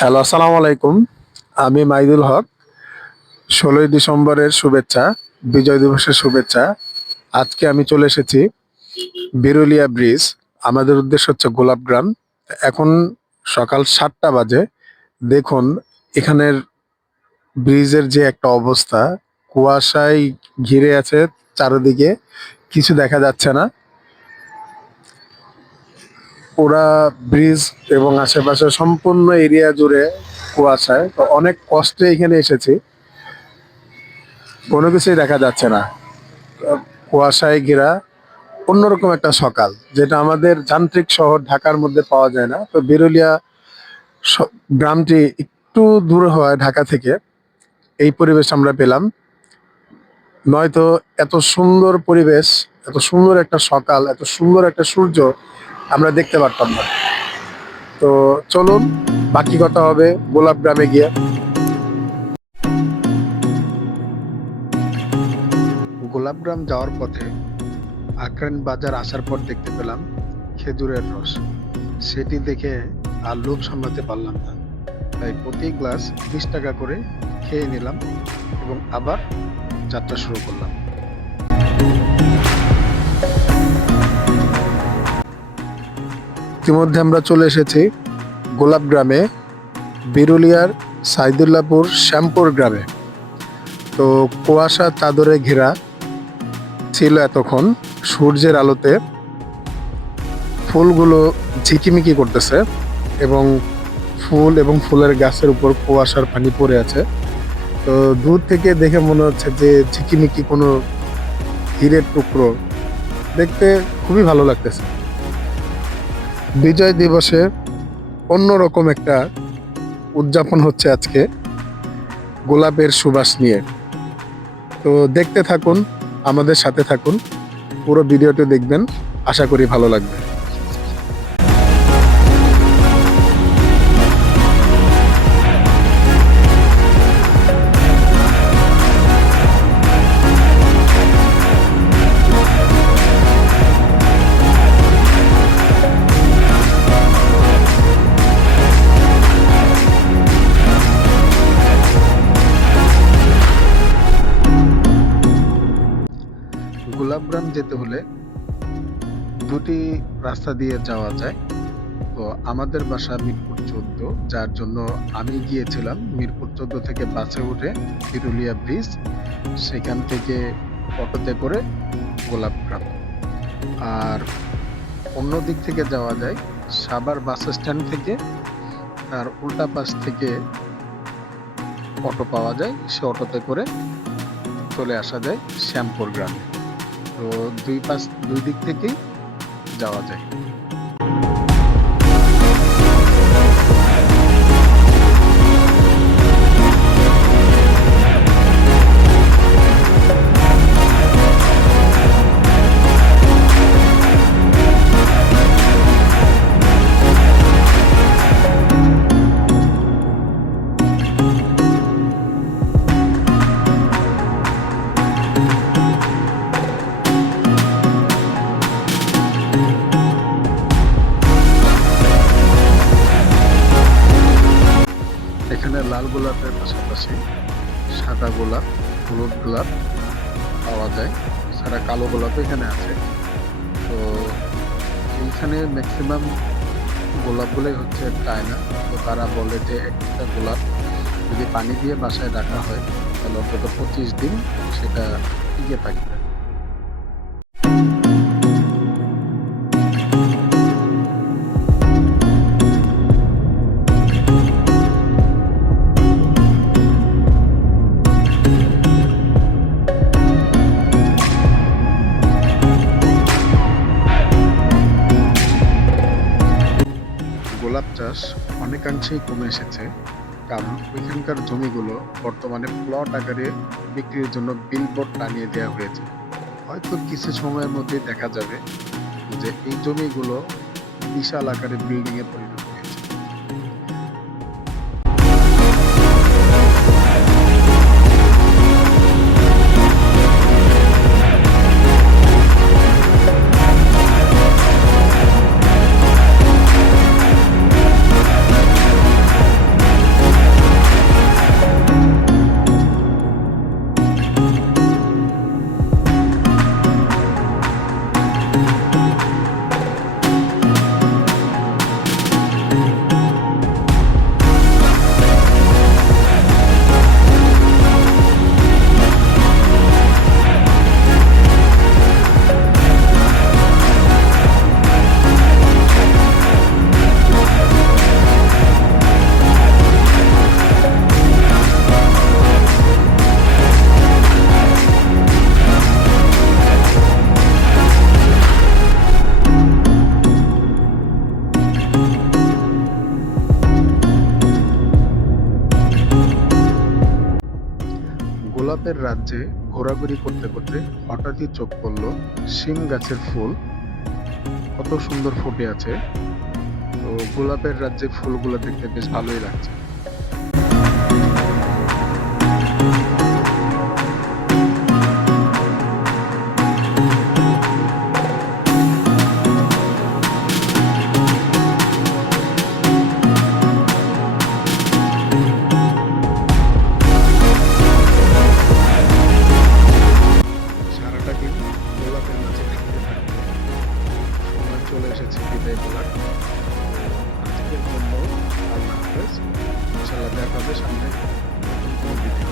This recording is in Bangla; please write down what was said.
হ্যালো, আসসালামু আলাইকুম। আমি মাইদুল হক। ১৬ই ডিসেম্বরের শুভেচ্ছা, বিজয় দিবসের শুভেচ্ছা। আজকে আমি চলে এসেছি বিরুলিয়া ব্রিজ। আমাদের উদ্দেশ্য হচ্ছে গোলাপগ্রাম। এখন সকাল ৭টা বাজে। দেখুন এখানের ব্রিজের যে একটা অবস্থা, কুয়াশায় ঘিরে আছে চারিদিকে, কিছু দেখা যাচ্ছে না। পুরা ব্রিজ এবং আশেপাশে সম্পূর্ণ এরিয়া জুড়ে কুয়াশায়। তো অনেক কষ্টে এখানে এসেছি, কোনো কিছুই দেখা যাচ্ছে না। কুয়াশায় ঘেরা অন্যরকম একটা সকাল, যেটা আমাদের যান্ত্রিক শহর ঢাকার মধ্যে পাওয়া যায় না। তো বিরুলিয়া গ্রামটি একটু দূরে হওয়ায় ঢাকা থেকে এই পরিবেশ আমরা পেলাম। নয়তো এত সুন্দর পরিবেশ, এত সুন্দর একটা সকাল, এত সুন্দর একটা সূর্য আমরা দেখতে পারতাম না। তো চলুন, বাকি কথা হবে গোলাপ গ্রামে গিয়ে। গোলাপগ্রাম যাওয়ার পথে আক্রান বাজার আসার পর দেখতে পেলাম খেজুরের রস। সেটি দেখে আর লোভ সামলাতে পারলাম না, তাই প্রতি গ্লাস 20 টাকা করে খেয়ে নিলাম এবং আবার যাত্রা শুরু করলাম। ইতিমধ্যে আমরা চলে এসেছি গোলাপ গ্রামে, বিরুলিয়ার সাইদুল্লাপুর শ্যামপুর গ্রামে। তো কুয়াশা চাদরে ঘেরা ছিল এতক্ষণ। সূর্যের আলোতে ফুলগুলো ঝিকিমিকি করতেছে এবং ফুল এবং ফুলের গাছের উপর কুয়াশার পানি পড়ে আছে। তো দূর থেকে দেখে মনে হচ্ছে যে ঝিকিমিকি কোনো হীরের টুকরো। দেখতে খুবই ভালো লাগতেছে। বিজয় দিবসে অন্যরকম একটা উদযাপন হচ্ছে আজকে গোলাপের সুবাস নিয়ে। তো দেখতে থাকুন, আমাদের সাথে থাকুন, পুরো ভিডিওটি দেখবেন, আশা করি ভালো লাগবে। গোলাপগ্রাম যেতে হলে দুটি রাস্তা দিয়ে যাওয়া যায়। তো আমাদের বাসা মিরপুর 14, যার জন্য আমি গিয়েছিলাম মিরপুর 14 থেকে বাসে উঠে বিরুলিয়া ব্রিজ, সেখান থেকে অটোতে করে গোলাপগ্রাম। আর অন্য দিক থেকে যাওয়া যায় সাভার বাস স্ট্যান্ড থেকে, আর উল্টা পাশ থেকে অটো পাওয়া যায়, সে অটোতে করে চলে আসা যায় শ্যামপুর গ্রামে। তো দুই দিক থেকেই যাওয়া যায়। এখানে লাল গোলাপের পাশাপাশি সাদা গোলাপ, হলুদ গোলাপ পাওয়া যায়, সাদা কালো গোলাপ এখানে আছে। তো এইখানে ম্যাক্সিমাম গোলাপগুলোই হচ্ছে চায়না। তো তারা বলে যে একটা গোলাপ যদি পানি দিয়ে বাসায় রাখা হয় তাহলে অন্তত 25 দিন সেটা টিকে থাকবে। গোলাপ চাষ অনেকাংশেই কমে এসেছে, কারণ ওইখানকার জমিগুলো বর্তমানে প্লট আকারে বিক্রির জন্য বিলবোর্ড টানিয়ে দেওয়া হয়েছে। হয়তো কিছু সময়ের মধ্যে দেখা যাবে যে এই জমিগুলো বিশাল আকারে বিল্ডিং এ পরিণত হয়েছে। গোলাপের রাজ্যে ঘোরাঘুরি করতে করতে হঠাৎই চোখ পড়ল শিম গাছের ফুল। কত সুন্দর ফুটে আছে। তো গোলাপের রাজ্যে ফুলগুলো দেখতে বেশ ভালোই লাগছে। সারাটা দিন গোলাপের মাঝে থাকতে থাকতে সময় চলে এসেছে বিদায় বলার। আজকের জন্য আল্লাহ হাফেজ। ইনশাআল্লাহ দেখা হবে সামনে নতুন কোনো ভিডিও।